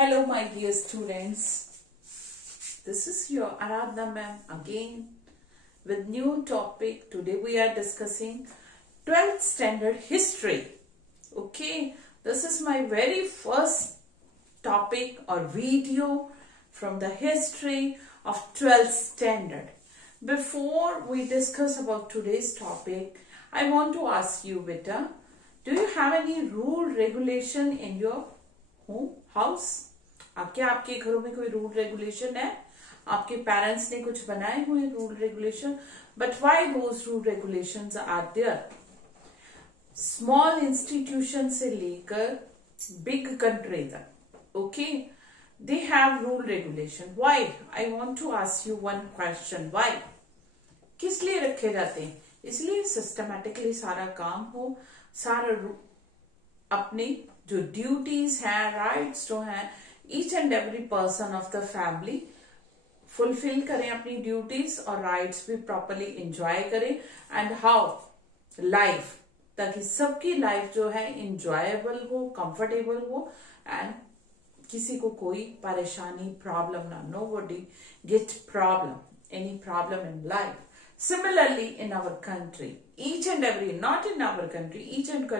Hello, my dear students. This is your Aradhna ma'am again with new topic. Today we are discussing 12th standard history. Okay, this is my very first topic or video from the history of 12th standard. Before we discuss about today's topic, I want to ask you, beta, do you have any rule regulation in your home house? क्या आपके घरों में कोई rule regulation है? आपके parents ने कुछ बनाए हुए rule regulation? But why those rule regulations are there? Small institution से लेकर बिग कंट्री तक, okay, they have rule regulation. Why? I want to ask you one question. Why? किस लिए रखे जाते हैं? इसलिए सिस्टमैटिकली सारा काम हो, सारा अपनी जो ड्यूटीज हैं, राइट्स जो हैं, each and every person of the family fulfil करें अपनी ड्यूटीज और राइट्स भी प्रॉपरली एंजॉय करें. एंड हाउ लाइफ, ताकि सबकी लाइफ जो है इंजॉयबल हो, कंफर्टेबल हो एंड किसी को कोई परेशानी, प्रॉब्लम ना, nobody get problem, any problem in life. Similarly, in our country, each and every, not in our country, each and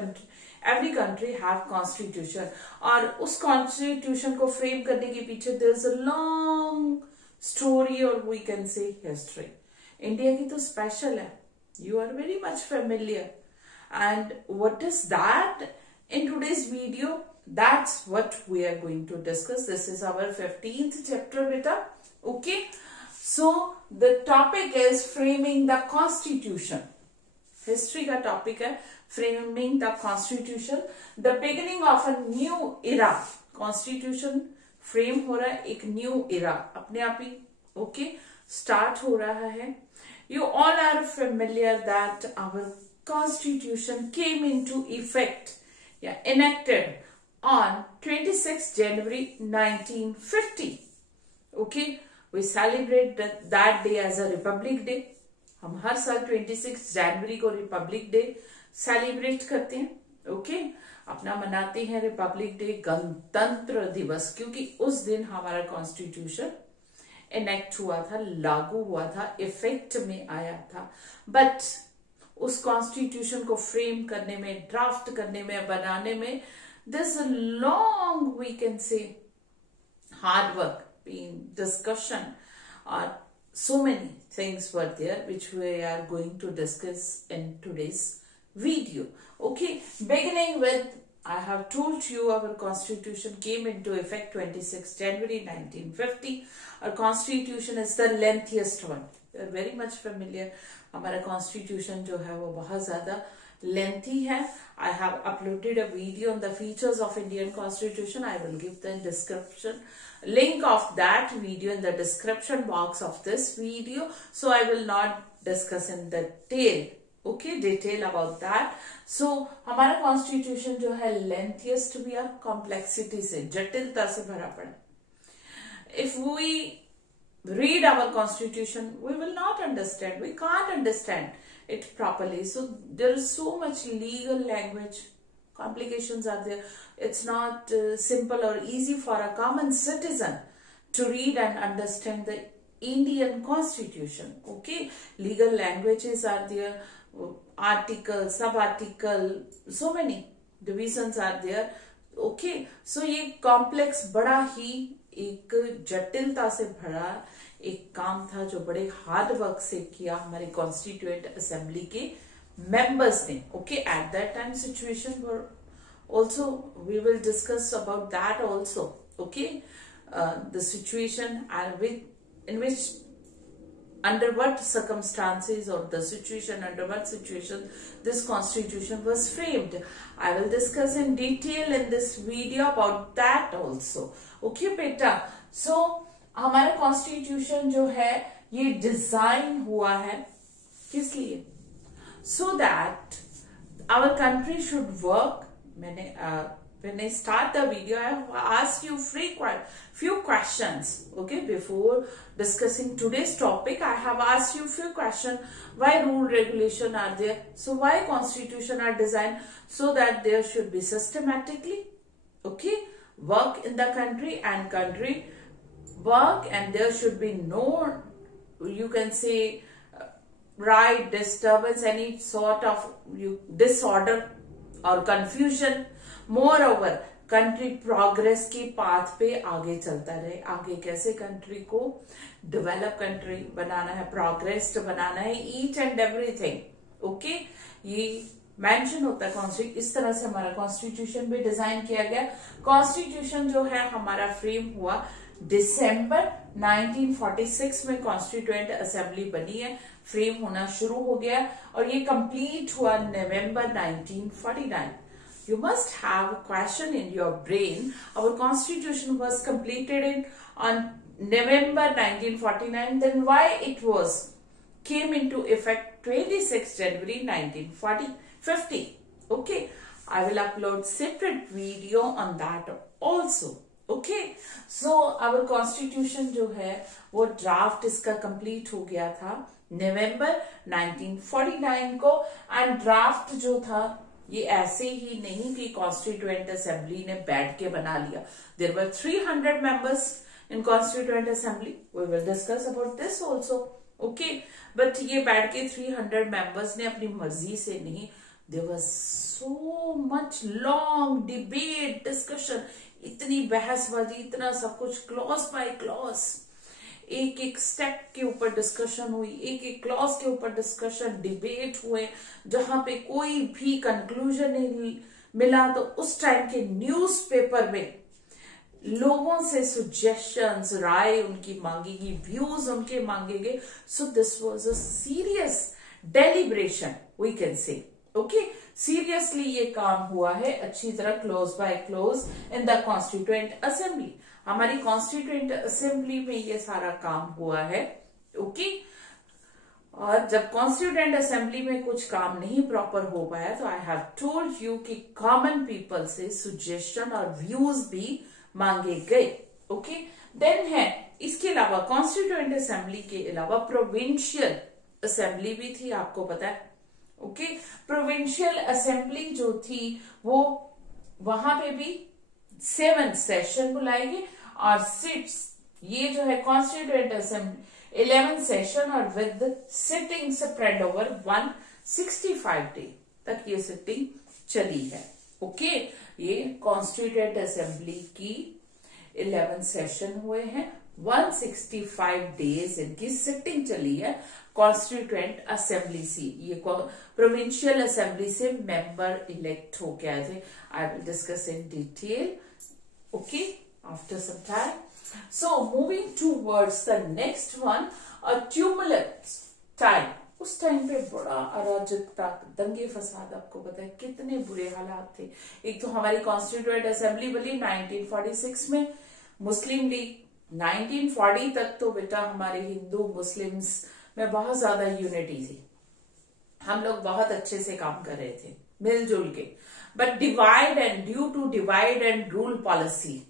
every country have constitution. और उस constitution को frame करने के पीछे there is a long story or we can say history. India की तो special है. You are very much familiar. And what is that in today's video? That's what we are going to discuss. This is our 15th chapter, beta. Okay. So the topic is framing the constitution. History का topic है framing the constitution, the beginning of a new era. Constitution frame हो रहा है, एक new era अपने आप ही okay start हो रहा है. You all are familiar that our constitution came into effect, enacted on 26 January 1950. Okay. We celebrate that day as a Republic Day. हम हर साल 26 जनवरी को रिपब्लिक डे सेलिब्रेट करते हैं. ओके, अपना मनाते हैं रिपब्लिक डे, गणतंत्र दिवस, क्योंकि उस दिन हमारा कॉन्स्टिट्यूशन इनेक्ट हुआ था, लागू हुआ था, इफेक्ट में आया था. बट उस कॉन्स्टिट्यूशन को फ्रेम करने में, ड्राफ्ट करने में, बनाने में this long we can say hard work, discussion, or so many things were there which we are going to discuss in today's video. Okay, beginning with, I have told you our constitution came into effect 26 January 1950. Our constitution is the lengthiest one. You are very much familiar. हमारा constitution जो है वो बहुत ज्यादा lengthy है. I have uploaded a video on the features of Indian constitution. I will give the description link of that video in the description box of this video, so I will not discuss in detail about that. So हमारा constitution जो है lengthiest भी है, complexity से, जटिलता से भरा पड़ा. If we read our constitution, we will not understand, we can't understand it properly. So there is so much legal language, complications are there. It's not simple or easy for a common citizen to read and understand the Indian constitution. Okay, legal languages are there, article, sub-article, so many divisions are there. Okay, so ये complex बड़ा ही एक जटिलता से भरा एक काम था जो बड़े हार्ड वर्क से किया हमारे कॉन्स्टिट्यूएंट असेंबली के मेंबर्स ने. Okay, eight that time situation were also we will discuss about that also. Okay, the situation in which under what circumstances or the situation under what situation this constitution was framed. I will discuss in detail in this video about that also. Okay beta, so हमारा constitution जो है ये design हुआ है किस लिए? So that our country should work. When I start the video, I have asked you few questions. Okay, before discussing today's topic, I have asked you few questions. Why rule regulation are there? So why constitution are designed? So that there should be systematically, okay, work in the country and country work, and there should be no, you can say, right disturbance, any sort of disorder or confusion. Moreover, country progress के path पे आगे चलता रहे. आगे कैसे country को develop country बनाना है, progressed बनाना है, ईच एंड एवरीथिंग. ओके, ये मेंशन होता है कॉन्स्टिट्यूशन. इस तरह से हमारा कॉन्स्टिट्यूशन भी डिजाइन किया गया. कॉन्स्टिट्यूशन जो है हमारा फ्रेम हुआ दिसंबर 1946 में. कॉन्स्टिट्यूएंट असेंबली बनी है, फ्रेम होना शुरू हो गया और ये कंप्लीट हुआ नवंबर 1949. You must have a question in your brain. Our constitution was completed on November 1949. Then why it came into effect 26 January 1950? Okay, I will upload separate video on that also. Okay, so our constitution जो है वो draft इसका complete हो गया था नवंबर 1949 को. And draft जो था ये ऐसे ही नहीं कि कॉन्स्टिट्यूएंट असेंबली ने बैठ के बना लिया. There were 300 members in constituent assembly. We will discuss about this also. Okay, but ये बैठ के 300 मेंबर्स ने अपनी मर्जी से नहीं. There was so much long debate discussion, इतनी बहसबाजी, इतना सब कुछ, क्लॉज बाय क्लॉज, एक एक स्टेप के ऊपर डिस्कशन हुई, एक एक क्लॉज के ऊपर डिस्कशन, डिबेट हुए, जहां पे कोई भी कंक्लूजन नहीं मिला. तो उस टाइम के न्यूज़पेपर में लोगों से सजेशंस, राय उनकी मांगी गई, व्यूज उनके मांगे गए. So this was a serious deliberation, we can say. Okay, seriously ये काम हुआ है अच्छी तरह, close by close in the constituent assembly. हमारी कॉन्स्टिट्यूएंट असेंबली में ये सारा काम हुआ है. ओके, और जब कॉन्स्टिट्यूएंट असेंबली में कुछ काम नहीं प्रॉपर हो पाया तो आई हैव टोल्ड यू कि कॉमन पीपल से सजेशन और व्यूज भी मांगे गए. ओके, देन है इसके अलावा कॉन्स्टिट्यूएंट असेंबली के अलावा प्रोविंशियल असेंबली भी थी, आपको पता है. ओके, प्रोविंशियल असेंबली जो थी वो वहां पे भी 7 सेशन बुलाएगी और सिट्स, ये जो है कॉन्स्टिट्यूएंट असेंबली 11 सेशन और with sitting spread over 165 day तक ये सिटिंग चली है. ओके, ये कॉन्स्टिट्यूएंट असेंबली की 11 सेशन हुए हैं, 165 डेज इनकी सिटिंग चली है. कॉन्स्टिट्यूएंट असेंबली से, ये प्रोविंशियल असेंबली से मेंबर इलेक्ट होके आए थे. I will discuss in detail, okay, after some time. So moving towards the next one, a tumultuous time. उस टाइम पे बड़ा अराजकता, दंगे फसाद, आपको पता है कितने बुरे हालात थे. एक तो हमारी कॉन्स्टिट्यूएंट असेंबली बनी 1946 में, मुस्लिम लीग 1940 तक तो बेटा हमारे हिंदू मुस्लिम्स में बहुत ज्यादा यूनिटी थी. हम लोग बहुत अच्छे से काम कर रहे थे मिलजुल के. But divide and due to divide and rule policy,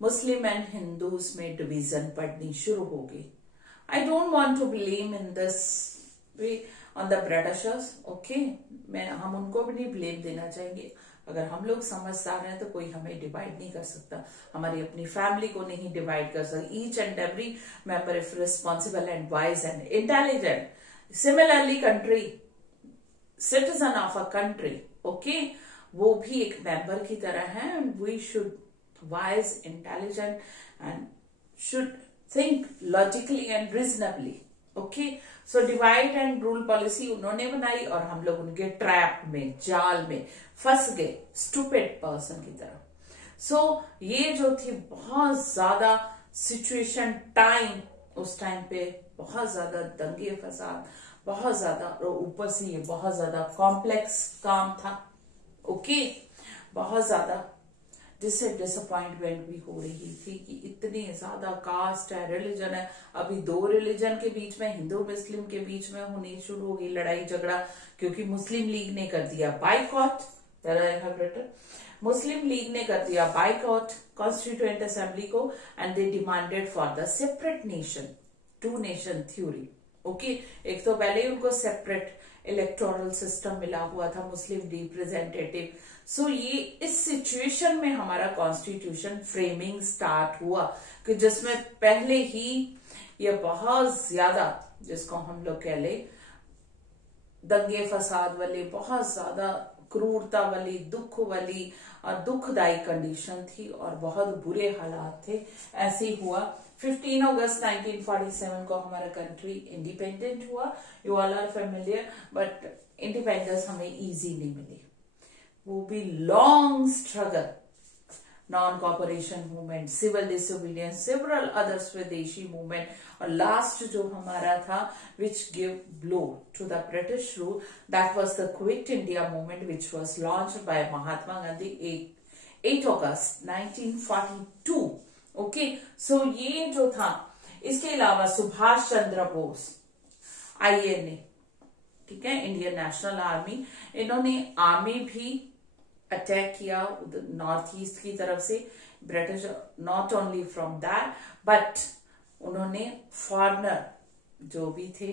Muslim and Hindus में डिवीजन पड़नी शुरू हो गई. I don't want to blame in this way on the Britishers. Okay, हम उनको भी नहीं ब्लेम देना चाहेंगे. अगर हम लोग समझदार हैं तो कोई हमें डिवाइड नहीं कर सकता, हमारी अपनी फैमिली को नहीं डिवाइड कर सकता. Each and every member if responsible and wise and intelligent. Similarly country, citizen of a country, okay, वो भी एक मेंबर की तरह है. And we should wise, intelligent and should think logically and reasonably. Okay, so divide and rule policy उन्होंने बनाई और हम लोग उनके ट्रैप में, जाल में फंस गए, स्टूपिड पर्सन की तरह. सो ये जो थी बहुत ज्यादा सिचुएशन, टाइम, उस टाइम पे बहुत ज्यादा दंगे फसाद, बहुत ज्यादा, और ऊपर से ये बहुत ज्यादा कॉम्प्लेक्स काम था. ओके, बहुत ज्यादा जिससे डिसअपॉइंटमेंट भी हो रही थी कि इतने ज्यादा कास्ट है, रिलीजन है. अभी 2 रिलीजन के बीच में, हिंदू मुस्लिम के बीच में होनी शुरू हो गई लड़ाई झगड़ा, क्योंकि मुस्लिम लीग ने कर दिया बाइकआउट. मुस्लिम लीग ने कर दिया बाइकआउट कॉन्स्टिट्यूएंट असेंबली को and they demanded for the separate nation, 2 nation theory. Okay, एक तो पहले ही उनको सेपरेट इलेक्टोरल सिस्टम मिला हुआ था, मुस्लिम रिप्रेजेंटेटिव। सो ये इस सिचुएशन में हमारा कॉन्स्टिट्यूशन फ्रेमिंग स्टार्ट हुआ कि जिसमें पहले ही ये बहुत ज्यादा, जिसको हम लोग कह ले दंगे फसाद वाले, बहुत ज्यादा क्रूरता वाली, दुख वाली और दुखदायी कंडीशन थी और बहुत बुरे हालात थे। ऐसे ही हुआ 15 अगस्त 1947 को हमारा कंट्री इंडिपेंडेंट हुआ। You all are familiar, but independence हमें इजी नहीं मिली, वो भी long struggle, non cooperation movement, civil disobedience, several other swadeshi movement, और लास्ट जो हमारा था which give blow to the British rule, that was the quit India movement which was launched by Mahatma Gandhi 8 August 1942। Okay, so ये जो था, इसके अलावा Subhash Chandra Bose INA, ठीक है, इंडियन नेशनल आर्मी, इन्होंने आर्मी भी अटैक किया नॉर्थ ईस्ट की तरफ से, British, not only from that but उन्होंने फॉरेनर जो भी थे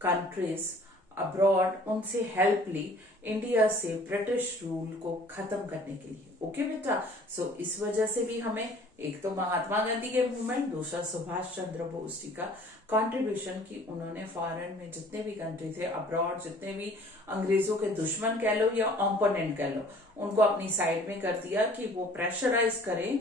कंट्रीज अब्रॉड, उनसे हेल्प ली इंडिया से ब्रिटिश रूल को खत्म करने के लिए। ओके बेटा, सो इस वजह से भी हमें एक तो महात्मा गांधी के मूवमेंट, दूसरा सुभाष चंद्र बोस जी का कंट्रीब्यूशन की उन्होंने फॉरेन में जितने भी कंट्री थे अब्रॉड, जितने भी अंग्रेजों के दुश्मन कह लो या ऑपोनेंट कह लो, उनको अपनी साइड में कर दिया कि वो प्रेशराइज करें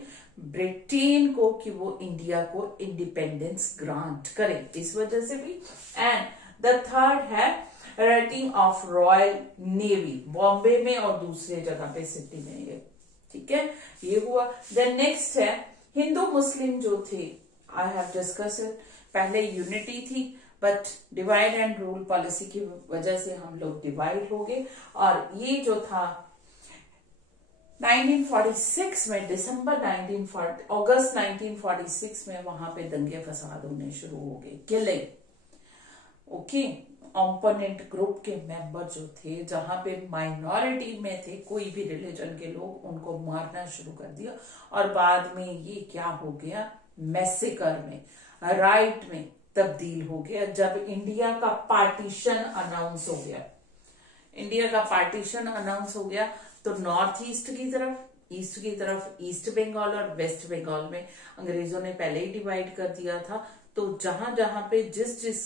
ब्रिटेन को कि वो इंडिया को इंडिपेंडेंस ग्रांट करे, इस वजह से भी। एंड द थर्ड है writing of royal navy, Bombay में और दूसरे जगह पे सिटी में, ये ठीक है, ये हुआ। देन नेक्स्ट है हिंदू मुस्लिम जो थे, आई हैव डिस्कस इट, पहले यूनिटी थी but divide and rule policy की वजह से हम लोग डिवाइड हो गए, और ये जो था 1946 में, अगस्त 1946 में वहां पे दंगे फसाद होने शुरू हो गए, किलिंग। ओके, ऑपोनेंट ग्रुप के मेंबर जो थे, जहां पे माइनॉरिटी में थे कोई भी रिलीजन के लोग, उनको मारना शुरू कर दिया, और बाद में ये क्या हो गया, मैसेकर में, राइट में तब्दील हो गया जब इंडिया का पार्टीशन अनाउंस हो गया। इंडिया का पार्टीशन अनाउंस हो गया तो नॉर्थ ईस्ट की तरफ, ईस्ट की तरफ ईस्ट बंगाल और वेस्ट बंगाल में अंग्रेजों ने पहले ही डिवाइड कर दिया था, तो जहां जहां पे जिस जिस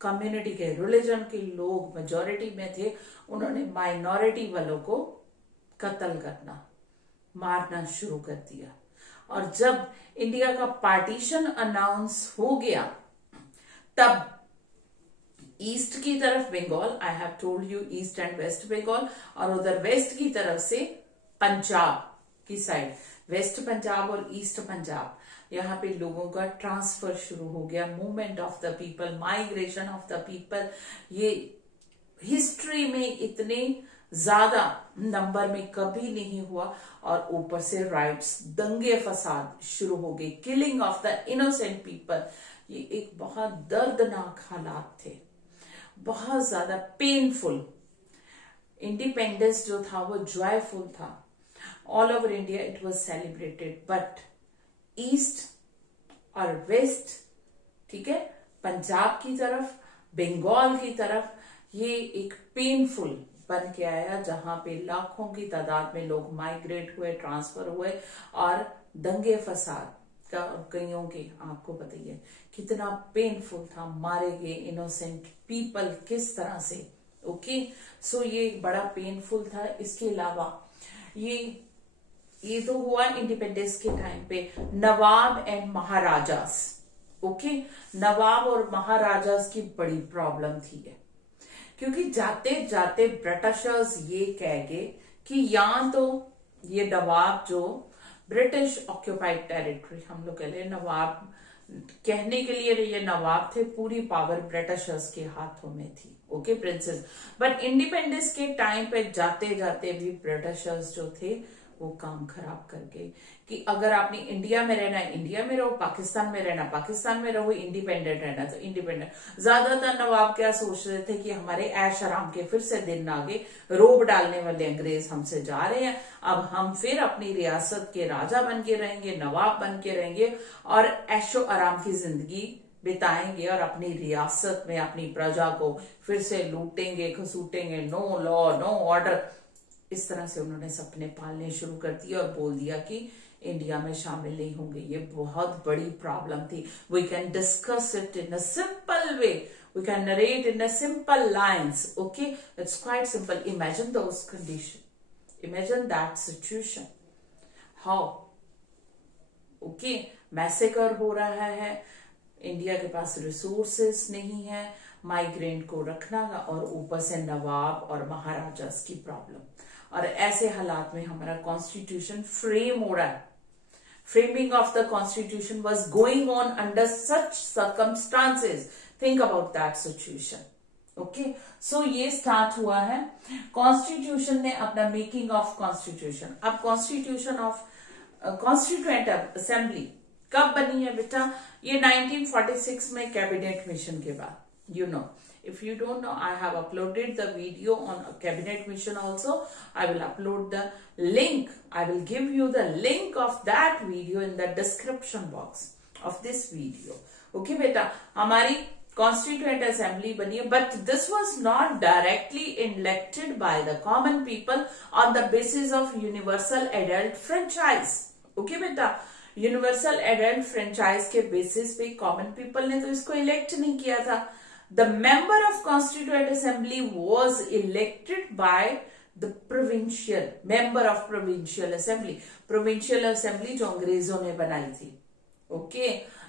कम्युनिटी के, रिलीजन के लोग मेजॉरिटी में थे, उन्होंने माइनॉरिटी वालों को कत्ल करना, मारना शुरू कर दिया। और जब इंडिया का पार्टीशन अनाउंस हो गया तब ईस्ट की तरफ Bengal, I have told you east and west Bengal, और उधर वेस्ट की तरफ से पंजाब की साइड, वेस्ट पंजाब और ईस्ट पंजाब, यहाँ पे लोगों का ट्रांसफर शुरू हो गया, movement of the people, migration of the people. ये हिस्ट्री में इतने ज्यादा नंबर में कभी नहीं हुआ, और ऊपर से राइट्स, दंगे फसाद शुरू हो गए, killing of the innocent people. ये एक बहुत दर्दनाक हालात थे, बहुत ज्यादा पेनफुल। इंडिपेंडेंस जो था वो जॉयफुल था, all over India it was celebrated, but east और वेस्ट, ठीक है, पंजाब की तरफ, बंगाल की तरफ, ये एक पेनफुल बन के आया, जहां पे लाखों की तादाद में लोग माइग्रेट हुए, ट्रांसफर हुए, और दंगे फसाद का कईयों के, आपको पता ही है कितना पेनफुल था, मारे गए इनोसेंट पीपल किस तरह से। ओके, सो ये बड़ा पेनफुल था। इसके अलावा ये तो हुआ इंडिपेंडेंस के टाइम पे। नवाब एंड महाराजास, ओके, नवाब और महाराजास की बड़ी प्रॉब्लम थी है, क्योंकि जाते जाते ब्रिटिशर्स ये कह गए कि या तो ये नवाब जो ब्रिटिश ऑक्यूपाइड टेरिटरी, हम लोग कह रहे हैं नवाब, कहने के लिए ये नवाब थे, पूरी पावर ब्रिटिशर्स के हाथों में थी, ओके, प्रिंसेस। बट इंडिपेंडेंस के टाइम पे जाते जाते भी ब्रिटिशर्स जो थे वो काम खराब कर गए कि अगर आपने इंडिया में रहना है इंडिया में रहो, पाकिस्तान में रहना पाकिस्तान में रहो, इंडिपेंडेंट रहना तो इंडिपेंडेंट। ज्यादातर नवाब क्या सोच रहे थे कि हमारे ऐश आराम के फिर से दिन आगे, रोब डालने वाले अंग्रेज हमसे जा रहे हैं, अब हम फिर अपनी रियासत के राजा बन के रहेंगे, नवाब बन के रहेंगे, और ऐशो आराम की जिंदगी बिताएंगे और अपनी रियासत में अपनी प्रजा को फिर से लूटेंगे, खसूटेंगे, नो लॉ नो ऑर्डर, इस तरह से उन्होंने सपने पालने शुरू कर दिए और बोल दिया कि इंडिया में शामिल नहीं होंगे। ये बहुत बड़ी प्रॉब्लम थी। We can discuss it in a simple way, we can narrate in a simple lines, okay, it's quite simple. Imagine those condition, imagine that situation, how, okay, massacre हो रहा है, इंडिया के पास रिसोर्सेस नहीं है migrant को रखना, और ऊपर से नवाब और महाराजास की प्रॉब्लम, और ऐसे हालात में हमारा कॉन्स्टिट्यूशन फ्रेम हो रहा है। Framing of the constitution was going on under such circumstances. Think about that situation, okay. So ये स्टार्ट हुआ है, कॉन्स्टिट्यूशन ने अपना मेकिंग ऑफ कॉन्स्टिट्यूशन। अब कॉन्स्टिट्यूशन ऑफ कॉन्स्टिट्यूएंट असेंबली कब बनी है बेटा? ये 1946 में कैबिनेट मिशन के बाद। You know, if you don't know, I have uploaded the video on a cabinet mission also. I will upload the link. I will give you the link of that video in the description box of this video. Okay beta, हमारी constituent assembly बनी है, but this was not directly elected by the common people on the basis of universal adult franchise. Okay beta, universal adult franchise के basis पे common people ने तो इसको elect नहीं किया था। The member of Constituent Assembly was elected by the provincial member of Provincial Assembly. Provincial Assembly जो अंग्रेजों ने बनाई थी, ओके,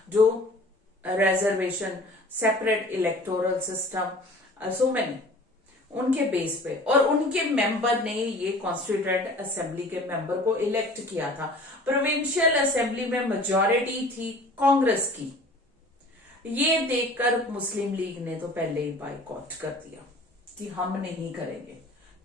जो reservation, separate electoral system, so many, उनके बेस पे, और उनके मेंबर ने ये कॉन्स्टिट्यूएंट असेंबली के मेंबर को इलेक्ट किया था। प्रोविंशियल असेंबली में मेजॉरिटी थी कांग्रेस की। ये देखकर मुस्लिम लीग ने तो पहले ही बाइकआउट कर दिया कि हम नहीं करेंगे,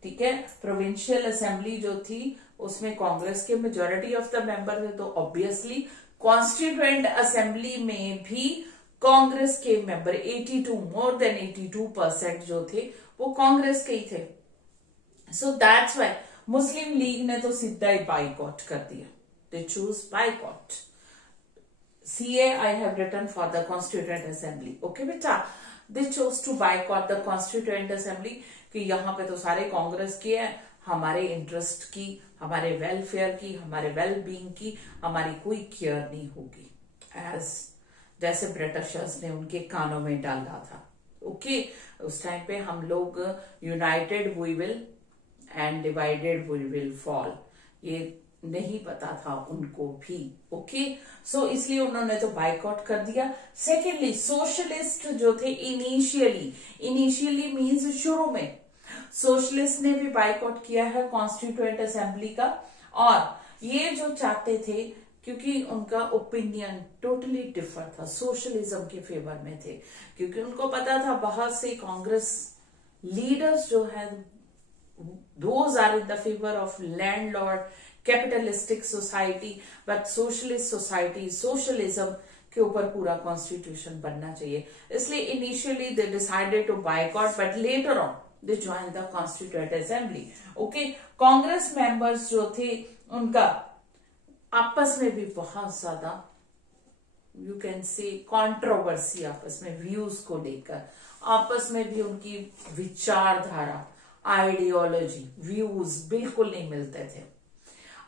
ठीक है। प्रोविंशियल असेंबली जो थी उसमें कांग्रेस के मेजॉरिटी ऑफ द मेंबर थे, तो ऑब्वियसली कॉन्स्टिट्यूएंट असेंबली में भी कांग्रेस के मेंबर 82, मोर देन 82% जो थे वो कांग्रेस के ही थे। So that's why Muslim league ने तो सीधा ही बाइकआउट कर दिया। They choose boycott. CA I have written for the Constituent Assembly. Okay बेटा, they chose to boycott the Constituent Assembly कि यहाँ पे तो सारे कांग्रेस की है, हमारे इंटरेस्ट की, हमारे वेलफेयर की, हमारे वेल बीइंग की हमारी कोई केयर नहीं होगी, एज जैसे ब्रिटिशर्स ने उनके कानों में डाला था। ओके, उस टाइम पे हम लोग united we will and divided we will fall, ये नहीं पता था उनको भी। ओके, सो इसलिए उन्होंने तो बाइकआउट कर दिया। सेकेंडली, सोशलिस्ट जो थे इनिशियली मीन्स शुरू में, सोशलिस्ट ने भी बाइकआउट किया है कॉन्स्टिट्यूएंट असेंबली का, और ये जो चाहते थे, क्योंकि उनका ओपिनियन टोटली डिफर था, सोशलिज्म के फेवर में थे, क्योंकि उनको पता था बहुत से कांग्रेस लीडर्स जो है those are in the favour of landlord capitalistic society, but socialist society, socialism के ऊपर पूरा कॉन्स्टिट्यूशन बनना चाहिए। इसलिए initially they decided to boycott, but later on they join the constituent assembly. Okay, Congress members जो थे उनका आपस में भी बहुत ज्यादा यू कैन से कंट्रोवर्सी, आपस में व्यूज को लेकर आपस में भी उनकी विचारधारा, आइडियोलॉजी, व्यूज बिल्कुल नहीं मिलते थे।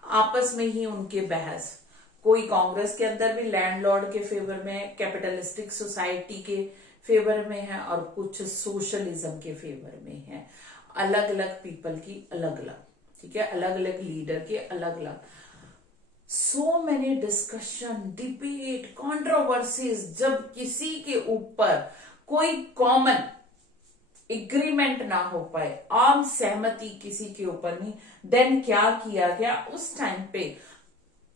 आपस में ही उनके बहस, कोई कांग्रेस के अंदर भी लैंडलॉर्ड के फेवर में है, कैपिटलिस्टिक सोसाइटी के फेवर में है, और कुछ सोशलिज्म के फेवर में है। अलग अलग पीपल की अलग अलग, ठीक है, अलग अलग लीडर के अलग अलग, so many discussion, debate, controversies. जब किसी के ऊपर कोई कॉमन एग्रीमेंट ना हो पाए, आम सहमति किसी के ऊपर नहीं, देन क्या किया गया उस टाइम पे?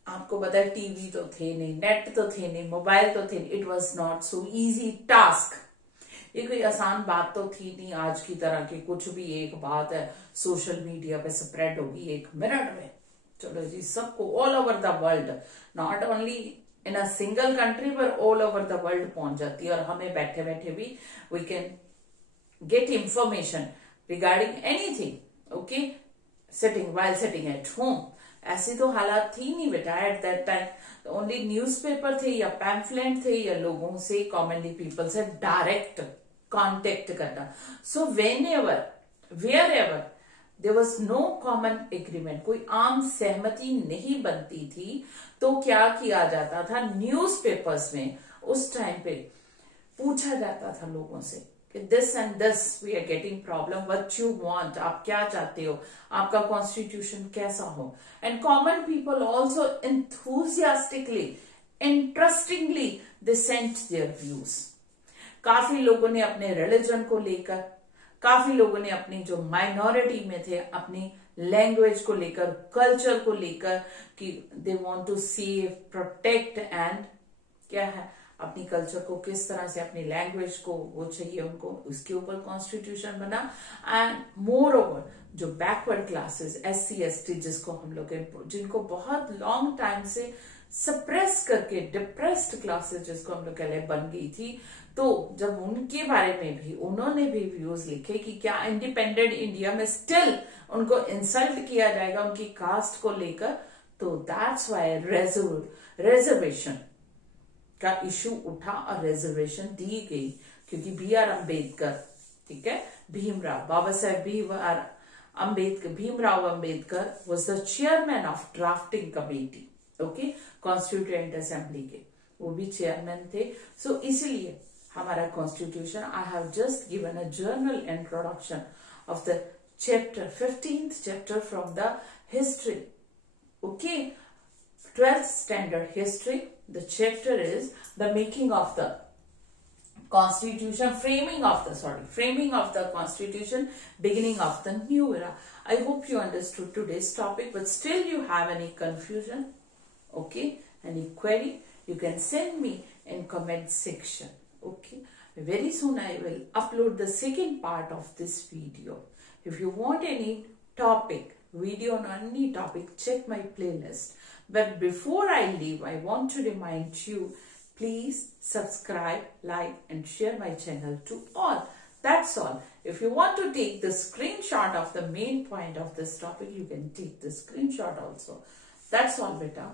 आपको पता है टीवी तो थे नहीं, नेट तो थे नहीं, मोबाइल तो थे नहीं, it was not so easy task. ये कोई आसान बात तो थी नहीं आज की तरह की कुछ भी एक बात है सोशल मीडिया पे स्प्रेड होगी 1 मिनट में, चलो जी सबको all over the world, not only in a single country पर ऑल ओवर द वर्ल्ड पहुंच जाती है, और हमें बैठे बैठे भी we can get information regarding anything, okay, while sitting at home. ऐसी तो हालात थी नहीं बेटा at that time. Only newspaper थे या पैम्फलेट थे या लोगों से, कॉमनली पीपल से डायरेक्ट कांटेक्ट करना। So whenever wherever there was no common agreement, कोई आम सहमति नहीं बनती थी, तो क्या किया जाता था, न्यूज़पेपर्स में उस टाइम पे पूछा जाता था लोगों से कि this and this we are getting problem, what you want, आप क्या चाहते हो, आपका कॉन्स्टिट्यूशन कैसा हो। And common people also enthusiastically, interestingly they sent their views. काफी लोगों ने अपने रिलीजन को लेकर, काफी लोगों ने अपनी जो माइनॉरिटी में थे अपनी लैंग्वेज को लेकर, कल्चर को लेकर, कि they want to save, protect and क्या है, अपनी कल्चर को किस तरह से, अपनी लैंग्वेज को वो चाहिए उनको, उसके ऊपर कॉन्स्टिट्यूशन बना। एंड मोर ओवर जो बैकवर्ड क्लासेस, SC ST, जिसको हम लोग, जिनको बहुत लॉन्ग टाइम से सप्रेस करके, डिप्रेस्ड क्लासेस जिसको हम लोग कह रहे, बन गई थी, तो जब उनके बारे में भी उन्होंने भी व्यूज लिखे कि क्या इंडिपेंडेंट इंडिया में स्टिल उनको इंसल्ट किया जाएगा उनकी कास्ट को लेकर, तो दैट्स वाई रिजर्वेशन का इशू उठा और रिजर्वेशन दी गई, क्योंकि BR अम्बेडकर, ठीक है, Bhimrao, Baba Saheb Bhimrao Ambedkar was the chairman of drafting committee, okay, constituent assembly के, वो भी चेयरमैन थे। सो इसलिए हमारा constitution, I have just given a general introduction of the chapter 15th chapter from the history, okay, 12th standard history. The chapter is the making of the constitution, framing of the constitution, beginning of the new era. I hope you understood today's topic, but still you have any confusion, okay, any query, you can send me in comment section, okay. Very soon I will upload the second part of this video. If you want any topic, video on any topic, check my playlist. But before I leave, I want to remind you, please subscribe, like and share my channel to all. That's all. If you want to take the screenshot of the main point of this topic, you can take the screenshot also. That's all, beta.